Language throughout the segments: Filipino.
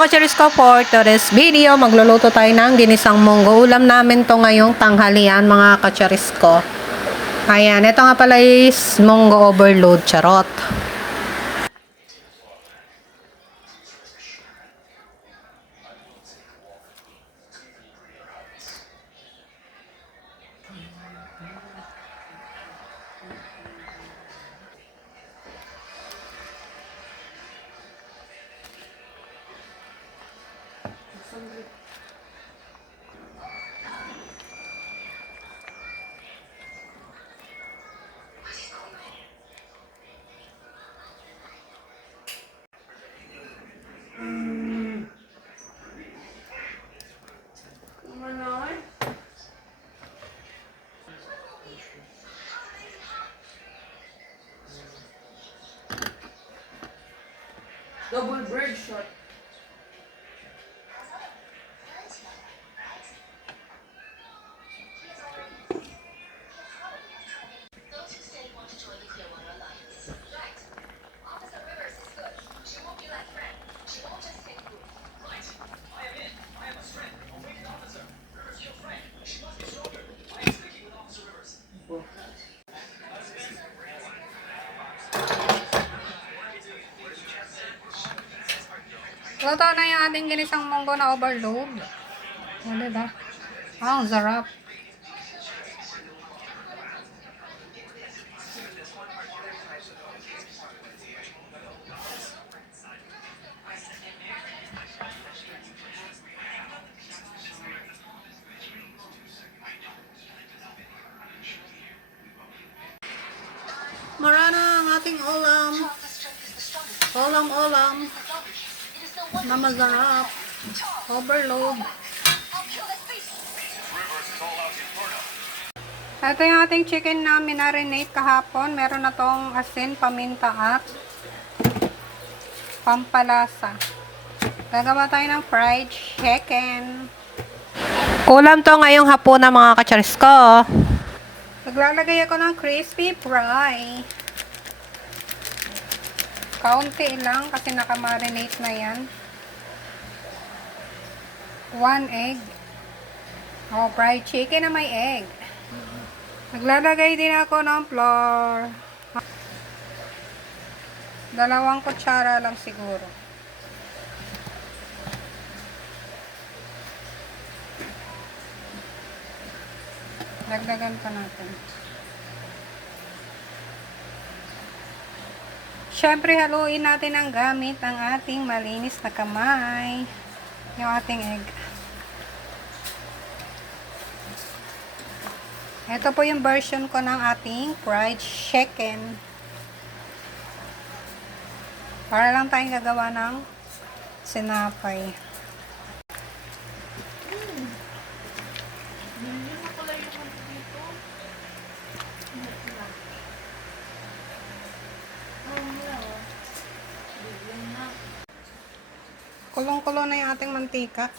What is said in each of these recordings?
kacharis ko, for today's video, magluluto tayo ng ginisang munggo. Ulam namin to ngayong tanghalian mga kacharis ko. Ayan, ito nga pala is munggo overload, charot. Double bird shot. Luto na yung ating ginisang munggo na overload. O, diba? Ang sarap. Mara na ang ating ulam. Ulam-ulam. Na masarap. Overload. Ito yung ating chicken na minarinate kahapon. Meron na tong asin, paminta at pampalasa. Gagawa tayo ng fried chicken. Ulam to ngayong hapon na mga kacharis ko. Naglalagay ako ng crispy fry. Kaunti lang kasi nakamarinate na yan. 1 egg. Oh, fried chicken na may egg. Naglalagay din ako ng flour. 2 kutsara lang siguro. Dagdagan pa natin. Siyempre, haluin natin ang gamit ang ating malinis na kamay. Yung ating egg. Ito po yung version ko ng ating fried chicken. Para lang tayong gagawa ng sinapay. Kulong-kulong na yung ating mantika.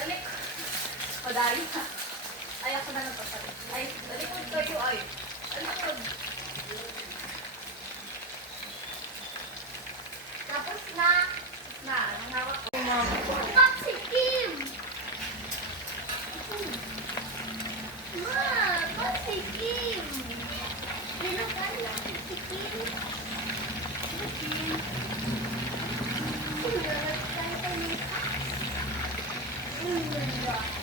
Balik. Padayo na. Ay, ako na nagpapalik. Ay, balikod kayo ay. Balikod. Tapos na. Na, ang hawak ko. Fuck si Kim! Ma, fuck si Kim! Nilugan lang si Kim. Kim.